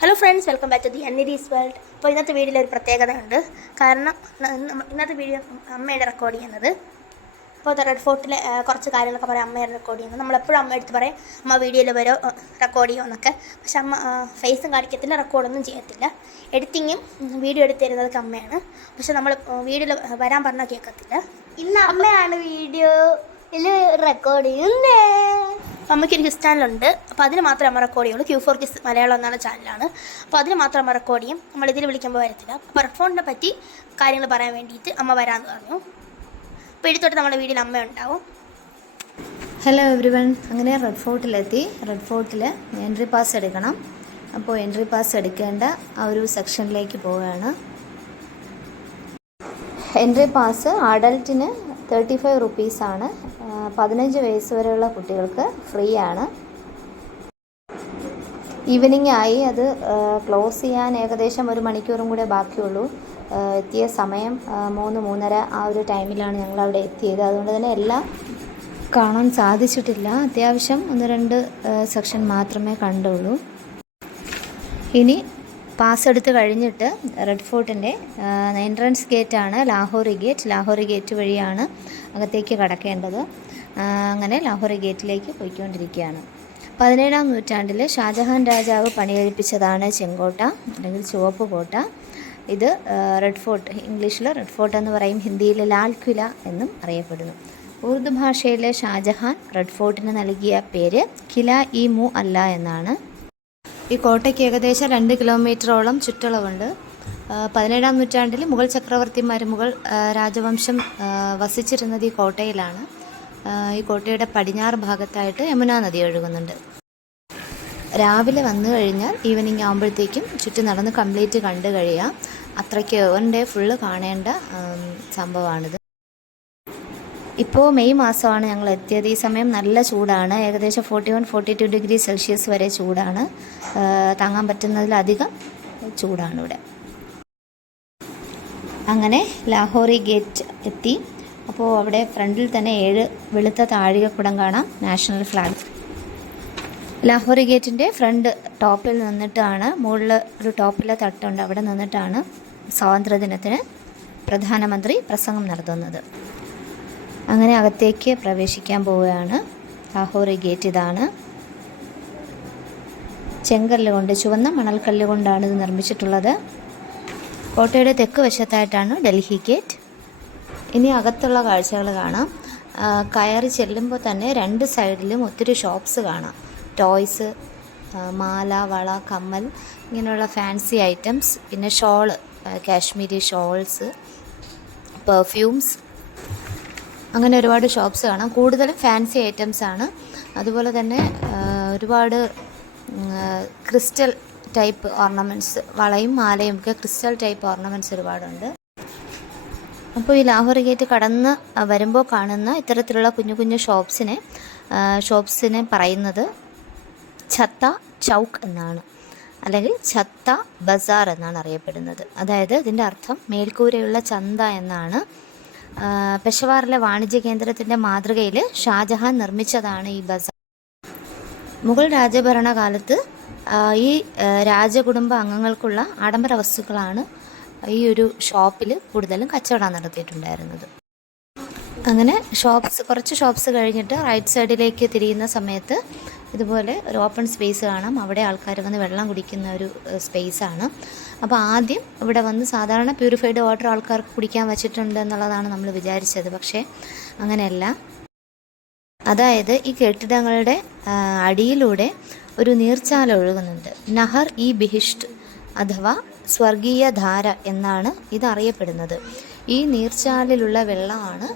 Hello friends, welcome back to the അന്നിരീസ് world. അപ്പോൾ ഇന്നത്തെ വീഡിയോയിൽ ഒരു പ്രത്യേകത ഉണ്ട്. കാരണം ഇന്നത്തെ വീഡിയോ അമ്മയുടെ റെക്കോർഡ് ചെയ്യുന്നത്. അപ്പോൾ റെഡ് ഫോർട്ടിലെ കുറച്ച് കാര്യങ്ങളൊക്കെ പറയാം അമ്മയുടെ റെക്കോർഡ് ചെയ്യുന്നത്. നമ്മളെപ്പോഴും അമ്മ എടുത്ത് പറയും അമ്മ വീഡിയോയിൽ വരോ റെക്കോർഡ് ചെയ്യുമോ എന്നൊക്കെ. പക്ഷെ അമ്മ ഫേസും കാണിക്കത്തില്ല, റെക്കോർഡൊന്നും ചെയ്യത്തില്ല. എഡിറ്റിങ്ങും വീഡിയോ എടുത്ത് തരുന്നതൊക്കെ അമ്മയാണ്. പക്ഷെ നമ്മൾ വീഡിയോയിൽ വരാൻ പറഞ്ഞാൽ കേൾക്കത്തില്ല. ഇന്ന് അമ്മയാണ് വീഡിയോയിൽ റെക്കോർഡ് ചെയ്യുന്നത്. അമ്മയ്ക്കൊരു കിസ് ചാനലുണ്ട്. അപ്പോൾ അതിന് മാത്രമേ അമ്മ റെക്കോർഡ് ചെയ്യുള്ളൂ. Q4 കിസ് മലയാളം എന്നാണ് ചാനലാണ്. അപ്പോൾ അതിന് മാത്രം അമ്മ റെക്കോർഡ് ചെയ്യും. നമ്മളിതിൽ വിളിക്കുമ്പോൾ വരത്തില്ല. അപ്പോൾ റെഡ് ഫോണിനെ പറ്റി കാര്യങ്ങൾ പറയാൻ വേണ്ടിയിട്ട് അമ്മ വരാമെന്ന് പറഞ്ഞു. അപ്പോൾ ഇടിത്തൊട്ട് നമ്മുടെ വീട്ടിൽ അമ്മ ഉണ്ടാവും. Hello every one. അങ്ങനെ റെഡ് ഫോർട്ടിലെത്തി. റെഡ് ഫോർട്ടിൽ എൻട്രി പാസ് എടുക്കണം. അപ്പോൾ എൻട്രി പാസ് എടുക്കേണ്ട ആ ഒരു സെക്ഷനിലേക്ക് പോവുകയാണ്. എൻട്രി പാസ് അഡൽറ്റിന് 35 റുപ്പീസാണ്. 15 വയസ്സ് വരെയുള്ള കുട്ടികൾക്ക് ഫ്രീ ആണ്. ഈവനിങ് ആയി, അത് ക്ലോസ് ചെയ്യാൻ ഏകദേശം 1 മണിക്കൂറും കൂടെ ബാക്കിയുള്ളൂ. എത്തിയ സമയം 3-3:30 ആ ഒരു ടൈമിലാണ് ഞങ്ങളവിടെ എത്തിയത്. അതുകൊണ്ട് തന്നെ എല്ലാം കാണാൻ സാധിച്ചിട്ടില്ല. അത്യാവശ്യം 1-2 സെക്ഷൻ മാത്രമേ കണ്ടുള്ളൂ. ഇനി പാസ് എടുത്ത് കഴിഞ്ഞിട്ട് റെഡ് ഫോർട്ടിൻ്റെ എൻട്രൻസ് ഗേറ്റാണ് ലാഹോറി ഗേറ്റ്. ലാഹോറി ഗേറ്റ് വഴിയാണ് അകത്തേക്ക് കടക്കേണ്ടത്. അങ്ങനെ ലാഹോറി ഗേറ്റിലേക്ക് പോയിക്കൊണ്ടിരിക്കുകയാണ്. 17-ാം നൂറ്റാണ്ടിൽ ഷാജഹാൻ രാജാവ് പണികഴിപ്പിച്ചതാണ് ചെങ്കോട്ട, അല്ലെങ്കിൽ ചുവപ്പ് കോട്ട. ഇത് റെഡ് ഫോർട്ട്, ഇംഗ്ലീഷിൽ റെഡ് ഫോർട്ട് എന്ന് പറയും, ഹിന്ദിയിൽ ലാൽ കില എന്നും അറിയപ്പെടുന്നു. ഉറുദു ഭാഷയിലെ ഷാജഹാൻ റെഡ് ഫോർട്ടിന് നൽകിയ പേര് കില ഇ മു അല്ല എന്നാണ്. ഈ കോട്ടയ്ക്ക് ഏകദേശം 2 കിലോമീറ്ററോളം ചുറ്റളവുണ്ട്. 17-ാം നൂറ്റാണ്ടിൽ മുഗൾ ചക്രവർത്തിമാർ, മുഗൾ രാജവംശം വസിച്ചിരുന്നത് ഈ കോട്ടയിലാണ്. ഈ കോട്ടയുടെ പടിഞ്ഞാറ് ഭാഗത്തായിട്ട് യമുന നദി ഒഴുകുന്നുണ്ട്. രാവിലെ വന്നു കഴിഞ്ഞാൽ ഈവനിങ് ആകുമ്പോഴത്തേക്കും ചുറ്റും നടന്ന് കംപ്ലീറ്റ് കണ്ടു കഴിയാം. അത്രയ്ക്ക് 1 ഡേ ഫുള്ള് കാണേണ്ട സംഭവമാണിത്. ഇപ്പോൾ മെയ് മാസമാണ് ഞങ്ങൾ എത്തിയത്. ഈ സമയം നല്ല ചൂടാണ്. ഏകദേശം 41-42 ഡിഗ്രി സെൽഷ്യസ് വരെ ചൂടാണ്. താങ്ങാൻ പറ്റുന്നതിലധികം ചൂടാണ് ഇവിടെ. അങ്ങനെ ലാഹോറി ഗേറ്റ് എത്തി. അപ്പോൾ അവിടെ ഫ്രണ്ടിൽ തന്നെ 7 വെളുത്ത താഴികക്കുടം കാണാം, നാഷണൽ ഫ്ലാഗ്. ലാഹോറി ഗേറ്റിൻ്റെ ഫ്രണ്ട് ടോപ്പിൽ നിന്നിട്ടാണ്, മുകളിൽ ഒരു ടോപ്പിലെ തട്ടുണ്ട്, അവിടെ നിന്നിട്ടാണ് സ്വാതന്ത്ര്യദിനത്തിന് പ്രധാനമന്ത്രി പ്രസംഗം നടത്തുന്നത്. അങ്ങനെ അകത്തേക്ക് പ്രവേശിക്കാൻ പോവുകയാണ്. ലാഹോറി ഗേറ്റ് ഇതാണ്. ചെങ്കല്ല് കൊണ്ട്, ചുവന്ന മണൽക്കല്ല് കൊണ്ടാണ് ഇത് നിർമ്മിച്ചിട്ടുള്ളത്. കോട്ടയുടെ തെക്ക് വശത്തായിട്ടാണ് ഡൽഹി ഗേറ്റ്. ഇനി അകത്തുള്ള കാഴ്ചകൾ കാണാം. കയറി ചെല്ലുമ്പോൾ തന്നെ 2 സൈഡിലും ഒത്തിരി ഷോപ്സ് കാണാം. ടോയ്സ്, മാല, വള, കമ്മൽ, ഇങ്ങനെയുള്ള ഫാൻസി ഐറ്റംസ്, പിന്നെ ഷോള്, കാശ്മീരി ഷോൾസ്, പെർഫ്യൂംസ്, അങ്ങനെ ഒരുപാട് ഷോപ്സ് കാണാം. കൂടുതലും ഫാൻസി ഐറ്റംസ് ആണ്. അതുപോലെ തന്നെ ഒരുപാട് ക്രിസ്റ്റൽ ടൈപ്പ് ഓർണമെൻറ്റ്സ്, വളയും മാലയും ഒക്കെ ക്രിസ്റ്റൽ ടൈപ്പ് ഓർണമെൻറ്റ്സ് ഒരുപാടുണ്ട്. അപ്പോൾ ഈ ലാഹോറി ഗേറ്റ് കടന്ന് വരുമ്പോൾ കാണുന്ന ഇത്തരത്തിലുള്ള കുഞ്ഞു കുഞ്ഞു ഷോപ്സിനെ പറയുന്നത് ഛത്ത ചൗക്ക് എന്നാണ്, അല്ലെങ്കിൽ ഛത്ത ബസാർ എന്നാണ് അറിയപ്പെടുന്നത്. അതായത് ഇതിൻ്റെ അർത്ഥം മേൽക്കൂരയുള്ള ചന്ത എന്നാണ്. പെഷവാറിലെ വാണിജ്യ കേന്ദ്രത്തിൻ്റെ മാതൃകയിൽ ഷാജഹാൻ നിർമ്മിച്ചതാണ് ഈ ബസാർ. മുഗൾ രാജഭരണകാലത്ത് ഈ രാജകുടുംബ അംഗങ്ങൾക്കുള്ള ആഡംബര വസ്തുക്കളാണ് ഈ ഒരു ഷോപ്പിൽ കൂടുതലും കച്ചവടം നടത്തിയിട്ടുണ്ടായിരുന്നത്. അങ്ങനെ കുറച്ച് ഷോപ്സ് കഴിഞ്ഞിട്ട് റൈറ്റ് സൈഡിലേക്ക് തിരിയുന്ന സമയത്ത് ഇതുപോലെ ഒരു ഓപ്പൺ സ്പേസ് കാണാം. അവിടെ ആൾക്കാർ വന്ന് വെള്ളം കുടിക്കുന്ന ഒരു സ്പേസാണ്. അപ്പോൾ ആദ്യം ഇവിടെ വന്ന് സാധാരണ പ്യൂരിഫൈഡ് വാട്ടർ ആൾക്കാർക്ക് കുടിക്കാൻ വച്ചിട്ടുണ്ട് എന്നുള്ളതാണ് നമ്മൾ വിചാരിച്ചത്. പക്ഷേ അങ്ങനെയല്ല. അതായത് ഈ കെട്ടിടങ്ങളുടെ അടിയിലൂടെ ഒരു നീർച്ചാൽ ഒഴുകുന്നുണ്ട്. നഹർ ഇ ബിഹിഷ്ട് അഥവാ സ്വർഗീയ ധാര എന്നാണ് ഇതറിയപ്പെടുന്നത്. ഈ നീർച്ചാലിലുള്ള വെള്ളമാണ്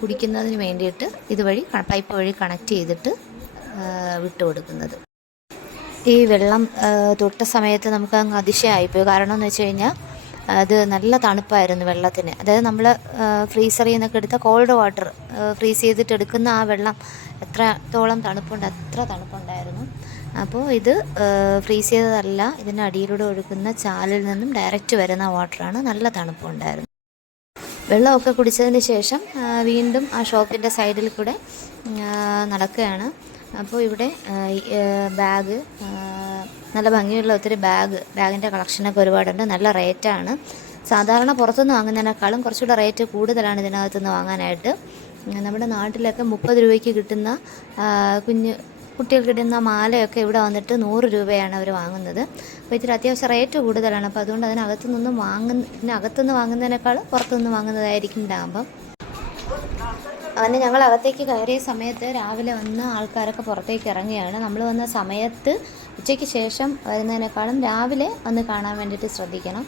കുടിക്കുന്നതിന് വേണ്ടിയിട്ട് ഇതുവഴി പൈപ്പ് വഴി കണക്ട് ചെയ്തിട്ട് വിട്ടുകൊടുക്കുന്നത്. ഈ വെള്ളം തൊട്ട സമയത്ത് നമുക്ക് അങ്ങ് അതിശയമായിപ്പോയി. കാരണം എന്ന് വെച്ച് കഴിഞ്ഞാൽ അത് നല്ല തണുപ്പായിരുന്നു വെള്ളത്തിന്. അതായത് നമ്മൾ ഫ്രീസറിൽ നിന്നൊക്കെ എടുത്ത കോൾഡ് വാട്ടർ ഫ്രീസ് ചെയ്തിട്ട് എടുക്കുന്ന ആ വെള്ളം എത്രത്തോളം അത്ര തണുപ്പുണ്ടായിരുന്നു. അപ്പോൾ ഇത് ഫ്രീസ് ചെയ്തതല്ല, ഇതിൻ്റെ അടിയിലൂടെ ഒഴുകുന്ന ചാലിൽ നിന്നും ഡയറക്റ്റ് വരുന്ന വാട്ടറാണ്. നല്ല തണുപ്പുണ്ടായിരുന്നു. വെള്ളമൊക്കെ കുടിച്ചതിന് ശേഷം വീണ്ടും ആ ഷോപ്പിൻ്റെ സൈഡിൽ കൂടെ നടക്കുകയാണ്. അപ്പോൾ ഇവിടെ ബാഗ്, നല്ല ഭംഗിയുള്ള ഒത്തിരി ബാഗിൻ്റെ കളക്ഷനൊക്കെ ഒരുപാടുണ്ട്. നല്ല റേറ്റാണ്. സാധാരണ പുറത്തുനിന്ന് വാങ്ങുന്നതിനേക്കാളും കുറച്ചുകൂടെ റേറ്റ് കൂടുതലാണ് ഇതിനകത്തുനിന്ന് വാങ്ങാനായിട്ട്. നമ്മുടെ നാട്ടിലൊക്കെ 30 രൂപയ്ക്ക് കിട്ടുന്ന കുട്ടികൾക്ക് ഇടുന്ന മാലയൊക്കെ ഇവിടെ വന്നിട്ട് 100 രൂപയാണ് അവർ വാങ്ങുന്നത്. അപ്പോൾ ഇത്തിരി അത്യാവശ്യം റേറ്റ് കൂടുതലാണ്. അപ്പോൾ അതുകൊണ്ട് ഇതിനകത്തുനിന്ന് വാങ്ങുന്നതിനേക്കാൾ പുറത്തുനിന്ന് വാങ്ങുന്നതായിരിക്കും ലാഭം. അങ്ങനെ ഞങ്ങൾ അകത്തേക്ക് കയറിയ സമയത്ത് രാവിലെ വന്ന ആൾക്കാരൊക്കെ പുറത്തേക്ക് ഇറങ്ങിയാണ്. നമ്മൾ വന്ന സമയത്ത് ഉച്ചയ്ക്ക് ശേഷം വരുന്നതിനേക്കാളും രാവിലെ വന്ന് കാണാൻ വേണ്ടിയിട്ട് ശ്രദ്ധിക്കണം.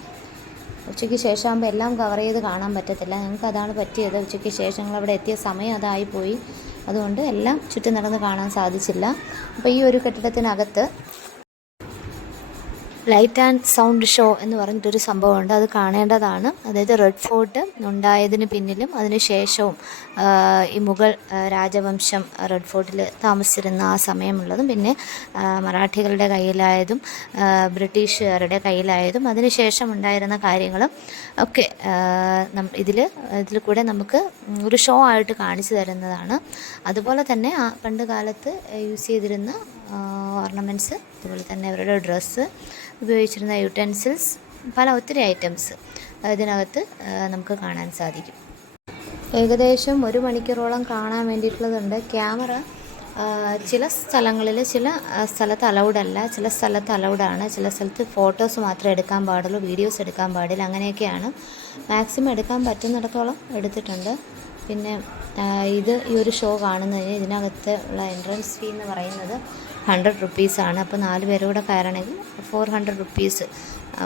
ഉച്ചയ്ക്ക് ശേഷം ആകുമ്പോൾ എല്ലാം കവർ ചെയ്ത് കാണാൻ പറ്റത്തില്ല. ഞങ്ങൾക്ക് അതാണ് പറ്റിയത്. ഉച്ചയ്ക്ക് ശേഷം ഞങ്ങളവിടെ എത്തിയ സമയം അതായിപ്പോയി. അതുകൊണ്ട് എല്ലാം ചുറ്റും നടന്ന് കാണാൻ സാധിച്ചില്ല. അപ്പോൾ ഈ ഒരു കെട്ടിടത്തിനകത്ത് ലൈറ്റ് ആൻഡ് സൗണ്ട് ഷോ എന്ന് പറഞ്ഞിട്ടൊരു സംഭവമുണ്ട്. അത് കാണേണ്ടതാണ്. അതായത് റെഡ് ഫോർട്ട് ഉണ്ടായതിന് പിന്നിലും അതിന് ശേഷവും ഈ മുഗൾ രാജവംശം റെഡ് ഫോർട്ടിൽ താമസിച്ചിരുന്ന ആ സമയമുള്ളതും പിന്നെ മറാഠികളുടെ കയ്യിലായതും ബ്രിട്ടീഷുകാരുടെ കയ്യിലായതും അതിന് ശേഷം ഉണ്ടായിരുന്ന കാര്യങ്ങളും ഒക്കെ ഇതിൽ കൂടെ നമുക്ക് ഒരു ഷോ ആയിട്ട് കാണിച്ചു തരുന്നതാണ്. അതുപോലെ തന്നെ പണ്ട് കാലത്ത് യൂസ് ചെയ്തിരുന്ന ഓർണമെൻറ്റ്സ്, അതുപോലെ തന്നെ അവരുടെ ഡ്രസ്സ്, ഉപയോഗിച്ചിരുന്ന യൂട്ടൻസിൽസ്, ഒത്തിരി ഐറ്റംസ് ഇതിനകത്ത് നമുക്ക് കാണാൻ സാധിക്കും. ഏകദേശം 1 മണിക്കൂറോളം കാണാൻ വേണ്ടിയിട്ടുള്ളതുണ്ട്. ക്യാമറ ചില സ്ഥലത്ത് അലൗഡല്ല, ചില സ്ഥലത്ത് അലൗഡാണ്. ചില സ്ഥലത്ത് ഫോട്ടോസ് മാത്രമേ എടുക്കാൻ പാടുള്ളൂ, വീഡിയോസ് എടുക്കാൻ പാടില്ല. അങ്ങനെയൊക്കെയാണ്. മാക്സിമം എടുക്കാൻ പറ്റുന്നിടത്തോളം എടുത്തിട്ടുണ്ട്. പിന്നെ ഈ ഒരു ഷോ കാണുന്നതിന് ഇതിനകത്ത് ഉള്ള എൻട്രൻസ് ഫീ എന്ന് പറയുന്നത് 100 റുപ്പീസാണ്. അപ്പോൾ 4 പേരും കൂടെ കയറണമെങ്കിൽ 400 റുപ്പീസ്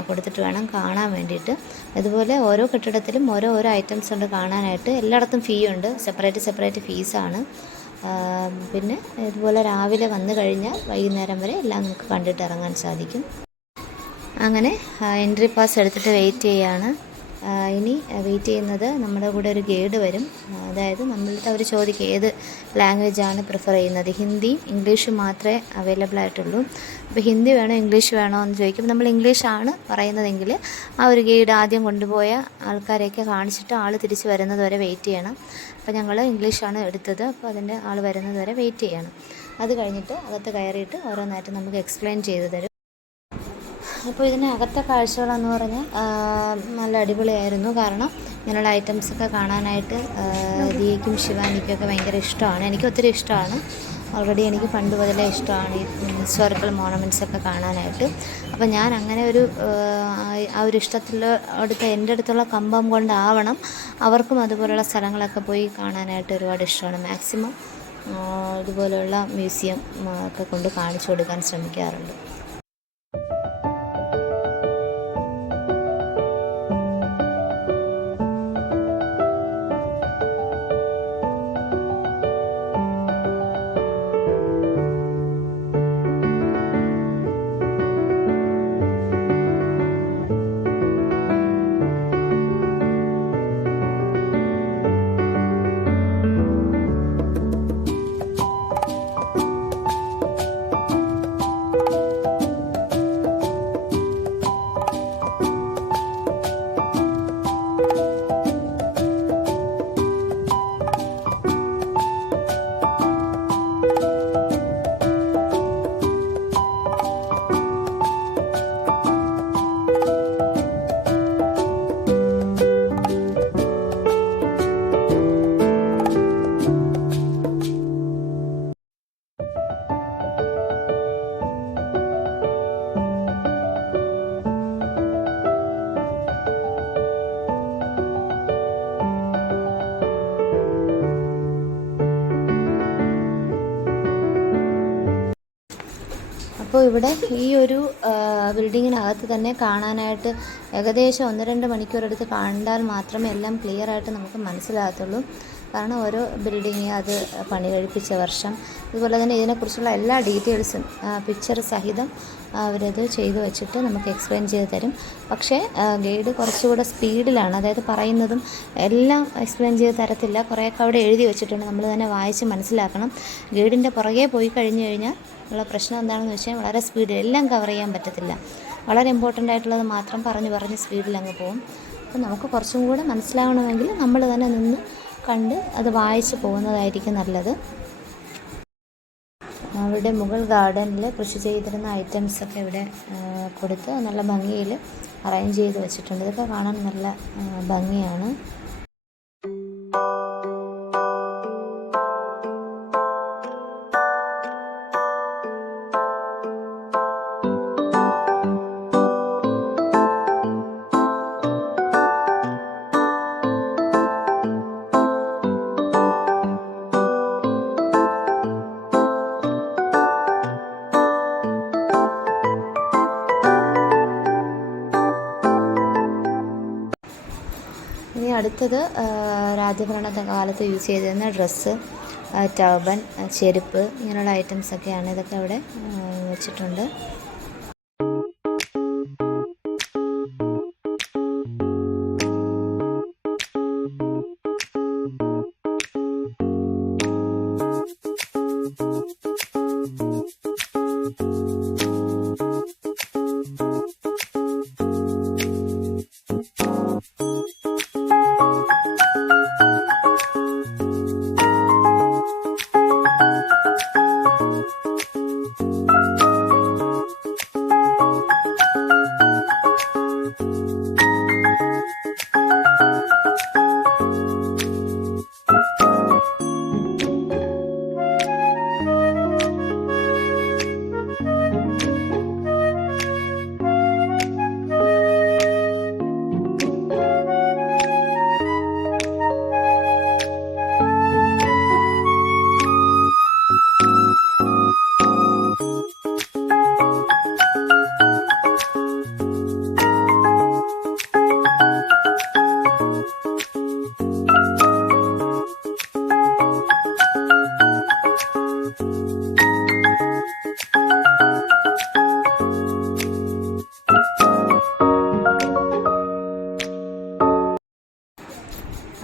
കൊടുത്തിട്ട് വേണം കാണാൻ വേണ്ടിയിട്ട്. അതുപോലെ ഓരോ കെട്ടിടത്തിലും ഓരോ ഐറ്റംസ് ഉണ്ട് കാണാനായിട്ട്. എല്ലായിടത്തും ഫീ ഉണ്ട്, സെപ്പറേറ്റ് ഫീസാണ്. പിന്നെ ഇതുപോലെ രാവിലെ വന്നു കഴിഞ്ഞാൽ വൈകുന്നേരം വരെ എല്ലാം നമുക്ക് കണ്ടിട്ട് ഇറങ്ങാൻ സാധിക്കും. അങ്ങനെ എൻട്രി പാസ് എടുത്തിട്ട് വെയിറ്റ് ചെയ്യാണ്. ഇനി വെയിറ്റ് ചെയ്യുന്നത് നമ്മുടെ കൂടെ ഒരു ഗൈഡ് വരും. അതായത് നമ്മളുടെ അവർ ചോദിക്കും ഏത് ലാംഗ്വേജാണ് പ്രിഫർ ചെയ്യുന്നത്. ഹിന്ദിയും ഇംഗ്ലീഷും മാത്രമേ അവൈലബിൾ ആയിട്ടുള്ളൂ. അപ്പോൾ ഹിന്ദി വേണോ ഇംഗ്ലീഷ് വേണോ എന്ന് ചോദിക്കും. നമ്മൾ ഇംഗ്ലീഷാണ് പറയുന്നതെങ്കിൽ ആ ഒരു ഗൈഡ് ആദ്യം കൊണ്ടുപോയ ആൾക്കാരെയൊക്കെ കാണിച്ചിട്ട് ആൾ തിരിച്ച് വരുന്നത് വരെ വെയിറ്റ് ചെയ്യണം. അപ്പോൾ ഞങ്ങൾ ഇംഗ്ലീഷാണ് എടുത്തത്. അപ്പോൾ അതിൻ്റെ ആൾ വരുന്നത് വരെ വെയിറ്റ് ചെയ്യണം. അത് കഴിഞ്ഞിട്ട് അകത്ത് കയറിയിട്ട് ഓരോന്നായിട്ട് നമുക്ക് എക്സ്പ്ലെയിൻ ചെയ്തു തരും. അപ്പോൾ ഇതിനകത്തെ കാഴ്ചകളെന്ന് പറഞ്ഞാൽ നല്ല അടിപൊളിയായിരുന്നു. കാരണം ഇങ്ങനെയുള്ള ഐറ്റംസൊക്കെ കാണാനായിട്ട് ദിയയ്ക്കും ശിവാനിക്കൊക്കെ ഭയങ്കര ഇഷ്ടമാണ്. എനിക്ക് ഒത്തിരി ഇഷ്ടമാണ്. ഓൾറെഡി എനിക്ക് പണ്ട് മുതലേ ഇഷ്ടമാണ് ഈ ഹിസ്റ്റോറിക്കൽ മോണമെൻറ്റ്സൊക്കെ കാണാനായിട്ട്. അപ്പോൾ ഞാൻ അങ്ങനെ ആ ഒരു എൻ്റെ അടുത്തുള്ള കമ്പം കൊണ്ടാവണം അവർക്കും അതുപോലെയുള്ള സ്ഥലങ്ങളൊക്കെ പോയി കാണാനായിട്ട് ഒരുപാട് ഇഷ്ടമാണ്. മാക്സിമം ഇതുപോലെയുള്ള മ്യൂസിയം ഒക്കെ കൊണ്ട് കാണിച്ചു കൊടുക്കാൻ ശ്രമിക്കാറുണ്ട്. അപ്പോൾ ഇവിടെ ഈ ഒരു ബിൽഡിങ്ങിനകത്ത് തന്നെ കാണാനായിട്ട് ഏകദേശം 1-2 മണിക്കൂർ എടുത്ത് കണ്ടാൽ മാത്രമേ എല്ലാം ക്ലിയറായിട്ട് നമുക്ക് മനസ്സിലാകത്തുള്ളൂ. കാരണം ഓരോ ബിൽഡിങ്, അത് പണി കഴിപ്പിച്ച വർഷം, അതുപോലെ തന്നെ ഇതിനെക്കുറിച്ചുള്ള എല്ലാ ഡീറ്റെയിൽസും പിക്ചർ സഹിതം അവരത് ചെയ്തു വെച്ചിട്ട് നമുക്ക് എക്സ്പ്ലെയിൻ ചെയ്ത് തരും. പക്ഷേ ഗൈഡ് കുറച്ചുകൂടെ സ്പീഡിലാണ്. അതായത് പറയുന്നതും എല്ലാം എക്സ്പ്ലെയിൻ ചെയ്ത് തരത്തില്ല. കുറേയൊക്കെ അവിടെ എഴുതി വെച്ചിട്ടുണ്ട്, നമ്മൾ തന്നെ വായിച്ച് മനസ്സിലാക്കണം. ഗൈഡിൻ്റെ പുറകെ പോയി കഴിഞ്ഞ് കഴിഞ്ഞാൽ ഉള്ള പ്രശ്നം എന്താണെന്ന് വെച്ചാൽ വളരെ സ്പീഡിൽ എല്ലാം കവർ ചെയ്യാൻ പറ്റത്തില്ല. വളരെ ഇമ്പോർട്ടൻ്റ് ആയിട്ടുള്ളത് മാത്രം പറഞ്ഞ് സ്പീഡിൽ അങ്ങ് പോകും. അപ്പോൾ നമുക്ക് കുറച്ചും കൂടെ മനസ്സിലാവണമെങ്കിൽ നമ്മൾ തന്നെ നിന്ന് കണ്ട് അത് വായിച്ച് പോകുന്നതായിരിക്കും നല്ലത്. അവിടെ മുകൾ ഗാർഡനിൽ കൃഷി ചെയ്തിരുന്ന ഐറ്റംസൊക്കെ ഇവിടെ കൊടുത്ത് നല്ല ഭംഗിയിൽ അറേഞ്ച് ചെയ്ത് വെച്ചിട്ടുണ്ട്. ഇതൊക്കെ കാണാൻ നല്ല ഭംഗിയാണ്. ഇനി അടുത്തത് രാജഭരണ കാലത്ത് യൂസ് ചെയ്തിരുന്ന ഡ്രസ്സ്, ടർബൻ, ചെരുപ്പ് ഇങ്ങനെയുള്ള ഐറ്റംസൊക്കെയാണ്. ഇതൊക്കെ അവിടെ വെച്ചിട്ടുണ്ട്.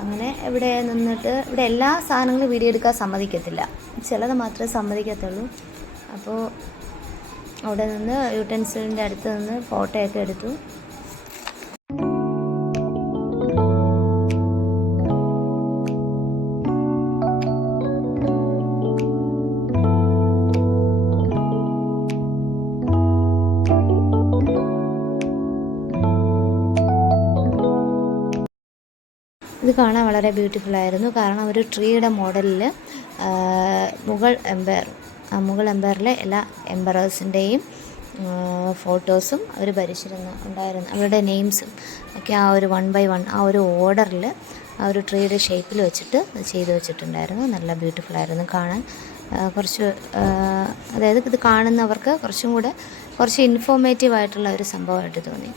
അങ്ങനെ ഇവിടെ നിന്നിട്ട് ഇവിടെ എല്ലാ സാധനങ്ങളും വീഡിയോ എടുക്കാൻ സമ്മതിക്കത്തില്ല, ചിലത് മാത്രമേ സമ്മതിക്കത്തുള്ളൂ. അപ്പോൾ അവിടെ നിന്ന് യൂട്ടൻസിലിൻ്റെ അടുത്ത് നിന്ന് ഫോട്ടോയൊക്കെ എടുത്തു. ഇത് കാണാൻ വളരെ ബ്യൂട്ടിഫുൾ ആയിരുന്നു. കാരണം ഒരു ട്രീയുടെ മോഡലിൽ മുഗൾ എംപയറിലെ എല്ലാ എംപറേഴ്സിൻ്റെയും ഫോട്ടോസും അവർ ഉണ്ടായിരുന്നു. അവരുടെ നെയിംസും ഒക്കെ ആ ഒരു 1 by 1 ആ ഒരു ഓർഡറിൽ ആ ഒരു ട്രീയുടെ ഷേപ്പിൽ വെച്ചിട്ട് ചെയ്ത് വെച്ചിട്ടുണ്ടായിരുന്നു. നല്ല ബ്യൂട്ടിഫുൾ ആയിരുന്നു കാണാൻ. കുറച്ച് അതായത് ഇത് കാണുന്നവർക്ക് കുറച്ച് ഇൻഫോർമേറ്റീവ് ആയിട്ടുള്ള ഒരു സംഭവമായിട്ട് തോന്നി.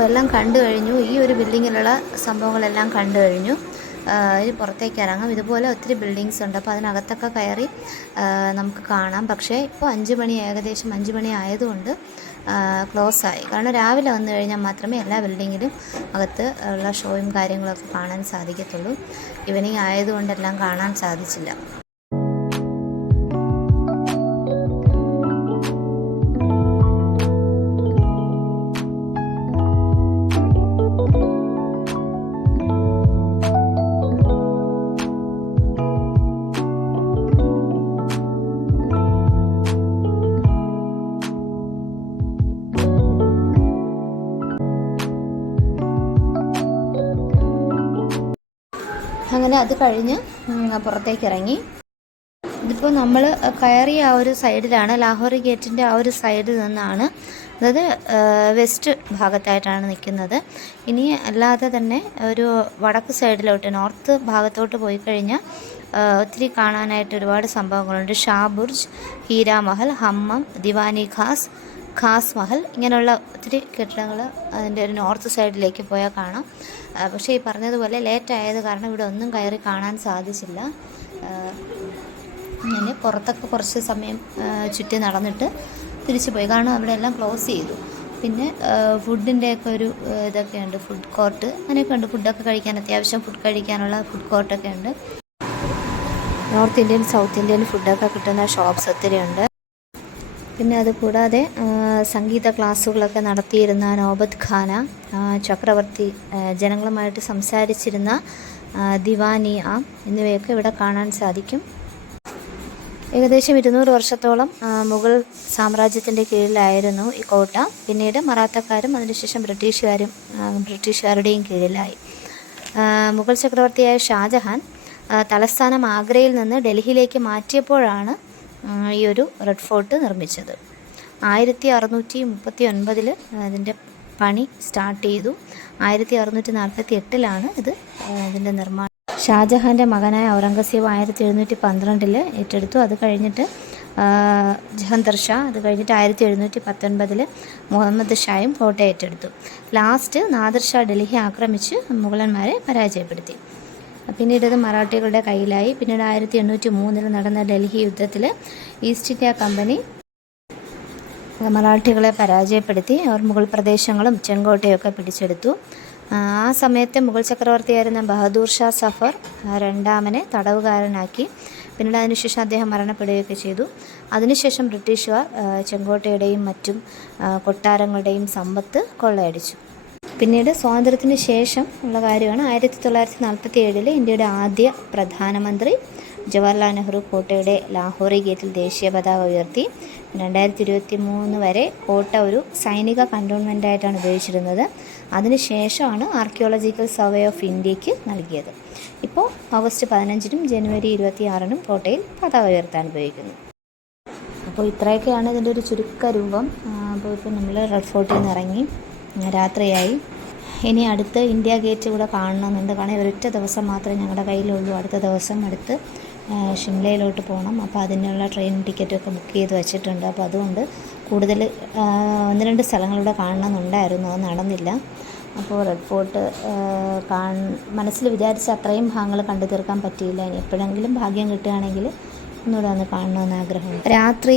അപ്പോൾ എല്ലാം കണ്ടു കഴിഞ്ഞു. ഈ ഒരു ബിൽഡിങ്ങിലുള്ള സംഭവങ്ങളെല്ലാം കണ്ടു കഴിഞ്ഞു. ഇനി പുറത്തേക്ക് ഇറങ്ങാം. ഇതുപോലെ ഒത്തിരി ബിൽഡിങ്സ് ഉണ്ട്. അപ്പോൾ അതിനകത്തൊക്കെ കയറി നമുക്ക് കാണാം. പക്ഷേ ഇപ്പോൾ 5 മണി, ഏകദേശം 5 മണി ആയതുകൊണ്ട് ക്ലോസ് ആയി. കാരണം രാവിലെ വന്നു കഴിഞ്ഞാൽ മാത്രമേ എല്ലാ ബിൽഡിങ്ങിലും അകത്ത് ഉള്ള ഷോയും കാര്യങ്ങളൊക്കെ കാണാൻ സാധിക്കത്തുള്ളൂ. ഈവനിങ് ആയതുകൊണ്ടെല്ലാം കാണാൻ സാധിച്ചില്ല. അങ്ങനെ അത് കഴിഞ്ഞ് പുറത്തേക്ക് ഇറങ്ങി. ഇതിപ്പോൾ നമ്മൾ കയറിയ ആ ഒരു സൈഡിലാണ്, ലാഹോറി ഗേറ്റിൻ്റെ ആ ഒരു സൈഡിൽ നിന്നാണ്, അതായത് വെസ്റ്റ് ഭാഗത്തായിട്ടാണ് നിൽക്കുന്നത്. ഇനി അല്ലാതെ തന്നെ ഒരു വടക്ക് സൈഡിലോട്ട്, നോർത്ത് ഭാഗത്തോട്ട് പോയി കഴിഞ്ഞാൽ ഒത്തിരി കാണാനായിട്ട് ഒരുപാട് സംഭവങ്ങളുണ്ട്. ഷാബുർജ്, ഹീരാമഹൽ, ഹമ്മം, ദിവാനി ഖാസ് മഹൽ, ഇങ്ങനെയുള്ള ഒത്തിരി കെട്ടിടങ്ങൾ അതിൻ്റെ ഒരു നോർത്ത് സൈഡിലേക്ക് പോയാൽ കാണാം. പക്ഷേ ഈ പറഞ്ഞതുപോലെ ലേറ്റ് ആയത് കാരണം ഇവിടെ ഒന്നും കയറി കാണാൻ സാധിച്ചില്ല. അങ്ങനെ പുറത്തൊക്കെ കുറച്ച് സമയം ചുറ്റി നടന്നിട്ട് തിരിച്ചു പോയി. കാരണം അവിടെ എല്ലാം ക്ലോസ് ചെയ്തു. പിന്നെ ഫുഡിൻ്റെയൊക്കെ ഒരു ഇതൊക്കെ ഉണ്ട്, ഫുഡ് കോർട്ട് അങ്ങനെയൊക്കെ ഉണ്ട്. ഫുഡൊക്കെ കഴിക്കാൻ, അത്യാവശ്യം ഫുഡ് കഴിക്കാനുള്ള ഫുഡ് കോർട്ടൊക്കെ ഉണ്ട്. നോർത്ത് ഇന്ത്യൻ, സൗത്ത് ഇന്ത്യൻ ഫുഡൊക്കെ കിട്ടുന്ന ഷോപ്സ് ഒത്തിരി ഉണ്ട്. പിന്നെ അതുകൂടാതെ സംഗീത ക്ലാസ്സുകളൊക്കെ നടത്തിയിരുന്ന നോബത്ത് ഖാന ചക്രവർത്തി ജനങ്ങളുമായിട്ട് സംസാരിച്ചിരുന്ന ദിവാനി ആം എന്നിവയൊക്കെ ഇവിടെ കാണാൻ സാധിക്കും. ഏകദേശം 200 വർഷത്തോളം മുഗൾ സാമ്രാജ്യത്തിൻ്റെ കീഴിലായിരുന്നു ഈ കോട്ട. പിന്നീട് മറാത്തക്കാരും അതിനുശേഷം ബ്രിട്ടീഷുകാരുടെയും കീഴിലായി. മുഗൾ ചക്രവർത്തിയായ ഷാജഹാൻ തലസ്ഥാനം ആഗ്രയിൽ നിന്ന് ഡൽഹിയിലേക്ക് മാറ്റിയപ്പോഴാണ് ഈ ഒരു റെഡ് ഫോർട്ട് നിർമ്മിച്ചത്. 1639 ഇതിൻ്റെ പണി സ്റ്റാർട്ട് ചെയ്തു. 1648 ഇതിൻ്റെ നിർമ്മാണം. ഷാജഹാൻ്റെ മകനായ ഔറംഗസേബ് 1712 ഏറ്റെടുത്തു. അത് കഴിഞ്ഞിട്ട് ജഹന്തർ ഷാ, അത് കഴിഞ്ഞിട്ട് 1719 മുഹമ്മദ് ഷായും കോട്ട ഏറ്റെടുത്തു. ലാസ്റ്റ് നാദിർ ഷാ ഡൽഹി ആക്രമിച്ച് മുഗളന്മാരെ പരാജയപ്പെടുത്തി. പിന്നീട് ഇത് മറാഠികളുടെ കയ്യിലായി. പിന്നീട് 1803 നടന്ന ഡൽഹി യുദ്ധത്തിൽ ഈസ്റ്റ് ഇന്ത്യ കമ്പനി മറാഠികളെ പരാജയപ്പെടുത്തി. അവർ മുഗൾ പ്രദേശങ്ങളും ചെങ്കോട്ടയൊക്കെ പിടിച്ചെടുത്തു. ആ സമയത്തെ മുഗൾ ചക്രവർത്തിയായിരുന്ന ബഹദൂർ ഷാ സഫർ രണ്ടാമനെ തടവുകാരനാക്കി. പിന്നീട് അതിനുശേഷം അദ്ദേഹം മരണപ്പെടുകയൊക്കെ ചെയ്തു. അതിനുശേഷം ബ്രിട്ടീഷുകാർ ചെങ്കോട്ടയുടെയും മറ്റും കൊട്ടാരങ്ങളുടെയും സമ്പത്ത് കൊള്ളയടിച്ചു. പിന്നീട് സ്വാതന്ത്ര്യത്തിന് ശേഷം ഉള്ള കാര്യമാണ് 1947 ഇന്ത്യയുടെ ആദ്യ പ്രധാനമന്ത്രി ജവഹർലാൽ നെഹ്റു കോട്ടയുടെ ലാഹോറി ഗേറ്റിൽ ദേശീയ പതാക ഉയർത്തി. 2023 വരെ കോട്ട ഒരു സൈനിക കണ്ടോൺമെൻറ്റായിട്ടാണ് ഉപയോഗിച്ചിരുന്നത്. അതിനുശേഷമാണ് ആർക്കിയോളജിക്കൽ സർവേ ഓഫ് ഇന്ത്യക്ക് നൽകിയത്. ഇപ്പോൾ ഓഗസ്റ്റ് 15 ജനുവരി 26 കോട്ടയിൽ പതാക ഉയർത്താൻ ഉപയോഗിക്കുന്നു. അപ്പോൾ ഇത്രയൊക്കെയാണ് ഇതിൻ്റെ ഒരു ചുരുക്ക രൂപം. അപ്പോൾ ഇപ്പോൾ നമ്മൾ റെഡ് ഫോർട്ടിൽ നിന്ന് ഇറങ്ങി, രാത്രിയായി. ഇനി അടുത്ത് ഇന്ത്യ ഗേറ്റ് കൂടെ കാണണമെന്നുണ്ട്. കാരണം ഒരൊറ്റ ദിവസം മാത്രമേ ഞങ്ങളുടെ കയ്യിലുള്ളൂ. അടുത്ത ദിവസം അടുത്ത് ഷിംലയിലോട്ട് പോകണം. അപ്പോൾ അതിനുള്ള ട്രെയിൻ ടിക്കറ്റൊക്കെ ബുക്ക് ചെയ്ത് വെച്ചിട്ടുണ്ട്. അപ്പോൾ അതുകൊണ്ട് കൂടുതൽ 1-2 സ്ഥലങ്ങളിലൂടെ കാണണമെന്നുണ്ടായിരുന്നു, അത് നടന്നില്ല. അപ്പോൾ റെഡ് ഫോർട്ട് മനസ്സിൽ വിചാരിച്ച അത്രയും ഭാഗങ്ങൾ കണ്ടു തീർക്കാൻ പറ്റിയില്ല. ഇനി എപ്പോഴെങ്കിലും ഭാഗ്യം കിട്ടുകയാണെങ്കിൽ ഒന്നുകൂടെ ഒന്ന് കാണണമെന്ന് ആഗ്രഹമുണ്ട്. രാത്രി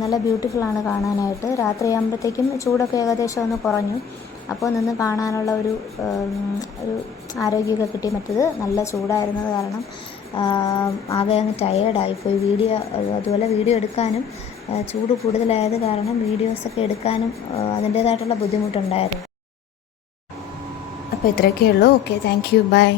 നല്ല ബ്യൂട്ടിഫുള്ളാണ് കാണാനായിട്ട്. രാത്രി ആകുമ്പോഴത്തേക്കും ചൂടൊക്കെ ഏകദേശം ഒന്ന് കുറഞ്ഞു. അപ്പോൾ നിന്ന് കാണാനുള്ള ഒരു ആരോഗ്യമൊക്കെ കിട്ടി. മറ്റത് നല്ല ചൂടായിരുന്നത് കാരണം ആകെ അങ്ങ് ടയേർഡായിപ്പോയി. അതുപോലെ വീഡിയോ എടുക്കാനും ചൂട് കൂടുതലായത് കാരണം വീഡിയോസൊക്കെ എടുക്കാനും അതിൻ്റേതായിട്ടുള്ള ബുദ്ധിമുട്ടുണ്ടായിരുന്നു. അപ്പോൾ ഇത്രയൊക്കെ ഉള്ളൂ. Okay, thank you, by.